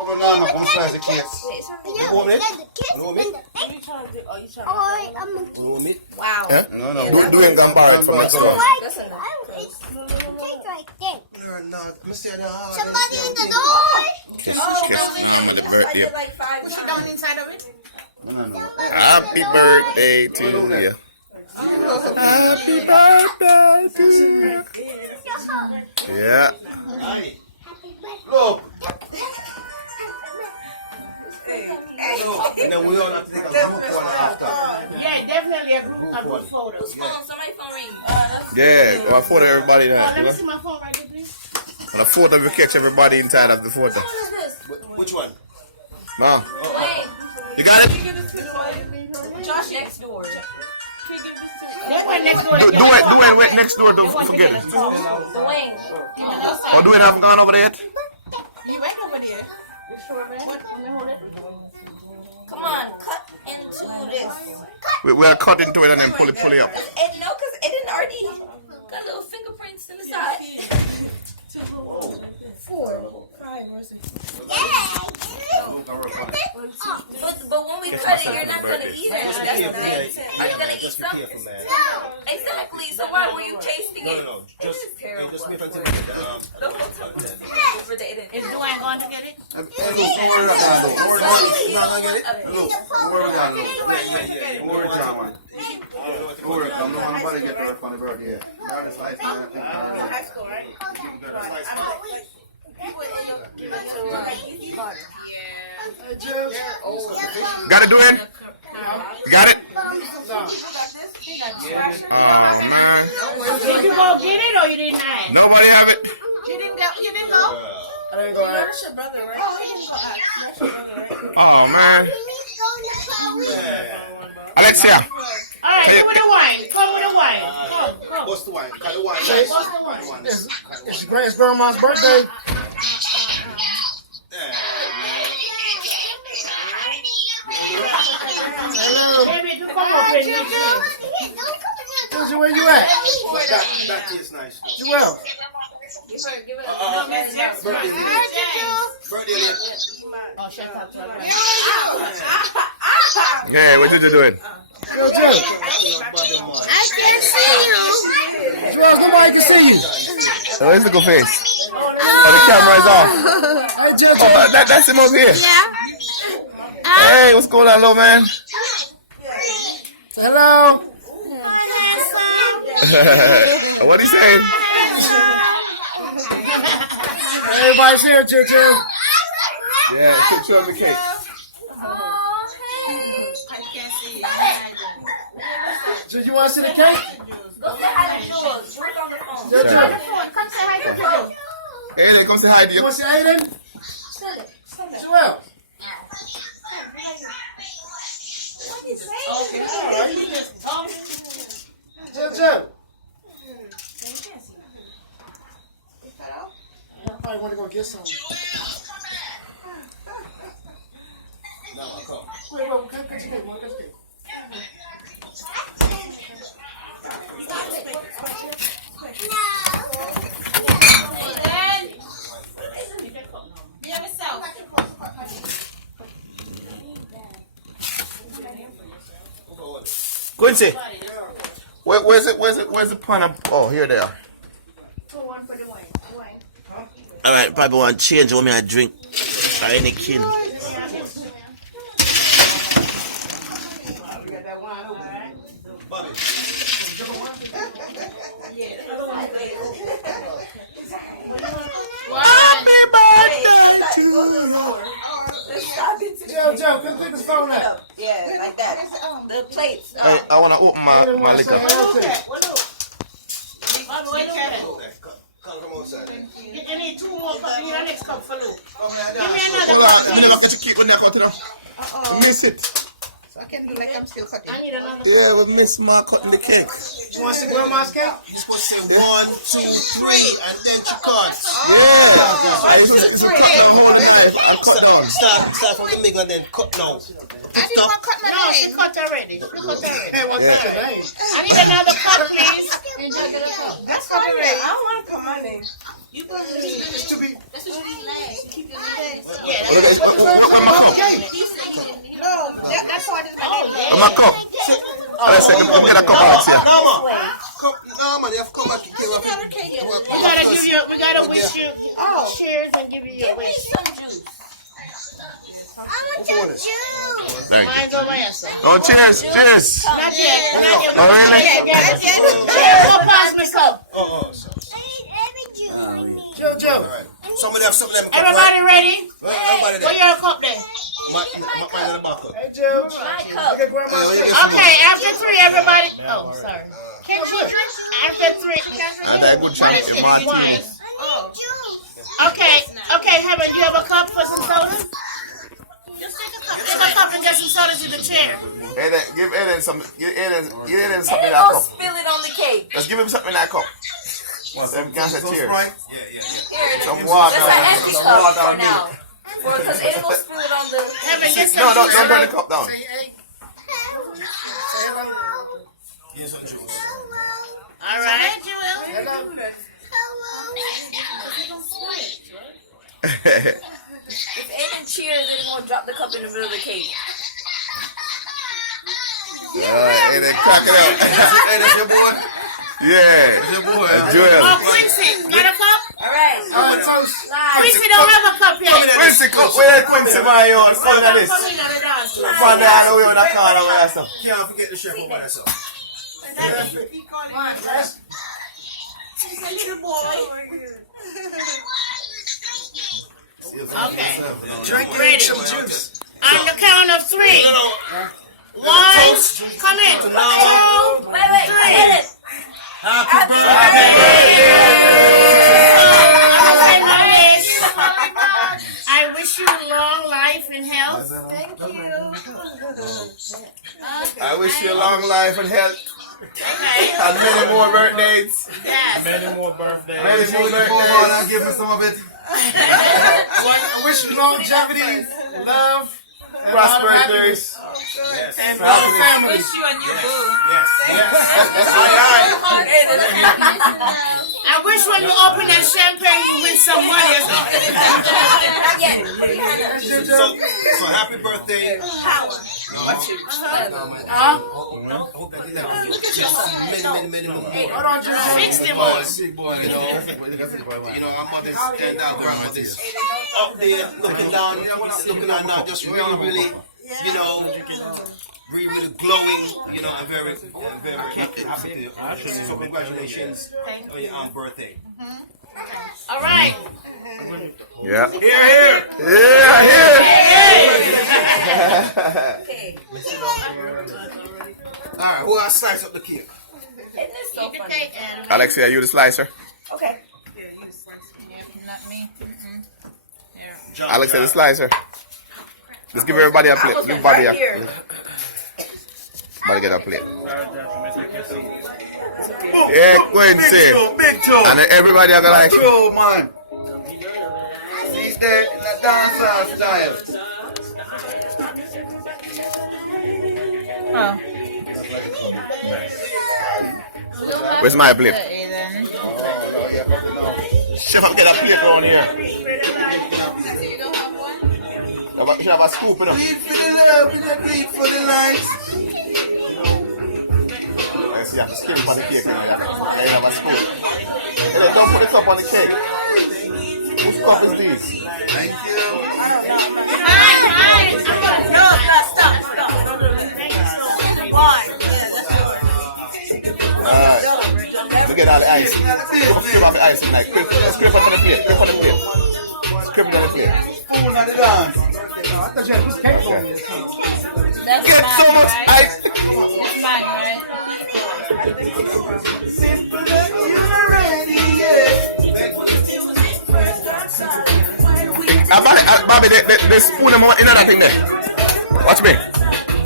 Come on now, come slice the cakes. You want it? You want it? You want it? Wow. Yeah? No. Do it and borrow it from next door. That's enough. You're not. Somebody in the door. Kiss mama the birthday. Like 5 What's down inside of it? No. Happy birthday to you. Happy birthday to you. Yeah. Aye. Look. And then we all have to take a group one after. Yeah, definitely a group photo. Somebody phone ring. Yeah. I photo everybody Oh, now. let me see my phone right there, please. And a photo we catch everybody inside of the photo. What is this? Which one? Mom, Wayne. you got it? Josh next door. That one next door. Do it right next door. Don't forget it. Wayne. Oh, do it. Haven't gone over there yet. You went over there. You sure, man? What? Let me hold it. Come on, cut into this. We'll cut into it and then pull it up. No, because it didn't already got little fingerprints in the side. 4, 5, or 6. But when we cut it, you're not gonna eat it. That's the thing. Are you gonna eat something? Exactly. So why were you tasting it? No. This is terrible. Just wait until The whole time. Is Dwayne going to get it? Look, don't worry about it. You're not gonna get it? Look, don't worry about it. Don't worry about it. Don't worry, I'm not nobody get there on the birthday. Now the slice, man. High school, right? Got it, Dwayne? You got it? Oh, man. Did you go get it or you didn't ask? Nobody have it? You didn't go? You didn't go? I didn't go out. That's your brother, right? Oh, he didn't go ask. That's your brother, right? Oh, man. Alexia. All right, come with the wine. Come with the wine. Come. What's the wine? Got the wine. What's the wine? It's grandma's birthday. Baby, you come up and you Susie, where you at? That tastes nice. Joelle. Give it No, Miss Jackson. Birthday late. Oh, shut up. Yeah, what you doing? Yo, Joe. I can't see you. Joelle, nobody can see you. Oh, where's the good face? Oh, the camera is off. Hey, Joe. Oh, that's him up here. Yeah. Hey, what's going on, little man? Say hello. What he saying? Everybody's here, Joe. Yeah, show me cake. So you want to see the cake? Go say hi to Jules. Work on the phone. Joe. Come say hi to Joe. Hey, then come say hi to You you. want to see Aiden? Joelle. Joe. I want to go get some. No, I'll come. Wait, come get your cake. Want to get your cake? Quincy, where's the pan? Oh, here they are. All right, probably want to change what me I drink or any kin. Bobby. Happy birthday to you. Joe, come pick this phone up. Yeah, like that. The plates. Hey, I want to open my liquor. Come outside. You need 2 more cups in your next cup for Luke. Come here, Give me dance. another Hold cup, on, you never please. get your cake when you cut it off. Miss it. So I can do like I'm still cutting. I need another Yeah, we miss my cutting the cake. You want to see grandma's cake? You're supposed to say 1, 2, 3, and then she cuts. Yeah. I used to cut down more than I cut down. Start from the middle and then cut now. I didn't want to cut my No, she cut already. Hey, what's that today? I need another cup, please. That's cut already. I don't want to come on in. It's to be. Yeah, That part is my My cup. Let's say, come get a cup out here. No, man, you have to come back. We gotta give you. We gotta wish you. Cheers and give you your wish. Some juice. I want your juice. Thank you. Mine's over here, sir. Oh, cheers, cheers. Not yet. Not yet. Oh, really? Not yet. Cheers. Go pass me cup. I need every juice I need. Jojo. Somebody have something. Everybody ready? Everybody Put your cup there. Mine in the back. Hey, Joe. My cup. Look at grandma's Hey, cake. Okay, after three, everybody. Oh, sorry. After three. And that good chance. Your One. martini. I need juice. Okay, Heaven, you have a cup for some sodas? Take a cup and get some sodas in the chair. Eden, give Eden some. Give Eden something in And that don't cup. spill it on the cake. Let's give him something in that cup. Some can say cheers. Here, Some water. that's an empty Some cup water for and now. milk. Because it will spill it on the. Heaven, get some No, juice. don't turn the cup down. Get some juice. All right. If Aiden cheers, then he's going to drop the cup in the middle of the cake. Eden, crack it up. Hey, that's your boy. Yeah. That's your boy. Joel. Oh, Quincy, got a cup? All right. Toast. Quincy don't have a cup yet. Quincy cup. Where Quincy my own? Son of this. Come in, let it dance. Find out the way on the corner where I stuff. Can't forget the chef over there, so. Okay. Drink Ready. some juice. On the count of three. One. Come in. 2. Wait, Aiden. Happy birthday. I wish you long life and health. I wish you a long life and health. Okay. And many more birthdays. Yes. Many more I'll birthdays. give me some of it. I wish you longevity, love, and Prosperous. and love family. You and you boo. I wish when you open that champagne you win some money or something. So happy birthday. Many more. Hold on, Joe. 60 more. Big boy, our mothers and our grandmothers up there looking down, looking at now, just really, really glowing, and very happy. So congratulations on your birthday. All right. Yeah. Here. Yeah, All right, who else slice up the cake? Isn't this so funny? Okay, and Alexia, you the slicer. Okay. not me. Alexia, the slicer. Just give everybody a plate. Give everybody a plate. Everybody get a plate. Yeah, Quincy. Big Joe. And then everybody are gonna like it. Joe, man. He's there in the dancehall style. Where's my plate? Chef, I'm getting a plate around here. Should have a scoop, you know. Bleed for the love, bleed for the lights. Let's see, you have to skim for the cake. You have a scoop. Hey, don't put it up on the cake. Whose cup is this? Thank you. No, stop. Alright. Look at all the ice. Scrape off the ice tonight. Scrape on the plate. Scrape on the plate. Scrape it on the plate. Spoon at the dance. I thought you had this cake for me. That's Get mine, so much right? ice. That's mine, right? Simple and you're ready, yeah. Bobby, the spoon in that thing there. Watch me.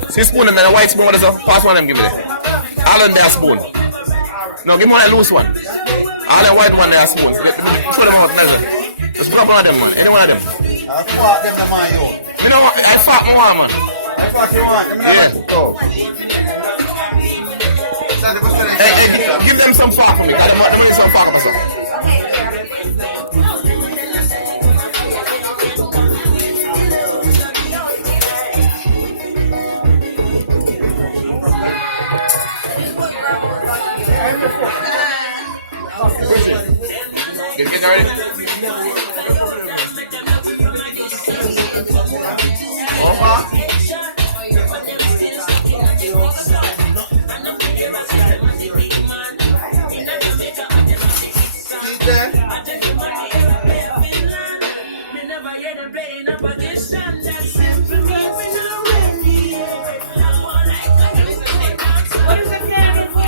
See spoon in there, the white spoon, what is that? Pass one of them, give me there. All in there spoon. No, give me one that loose one. All that white one there spoon. Put them out, measure. Just grab one of them, man. Any one of them. I fought them the man, yo. You know what? I fuck more, man. I fought you want. Yeah. Oh. Hey, give them some fuck for me. Let me some fuck for myself. What is it standing for?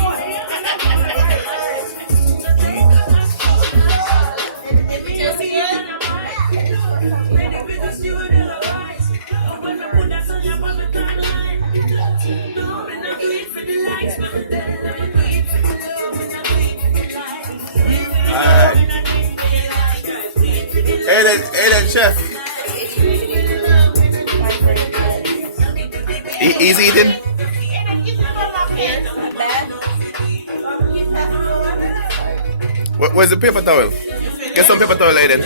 Alright. Hey then, chef. He's eating. Where's the paper towel? Get some paper towel, Aiden.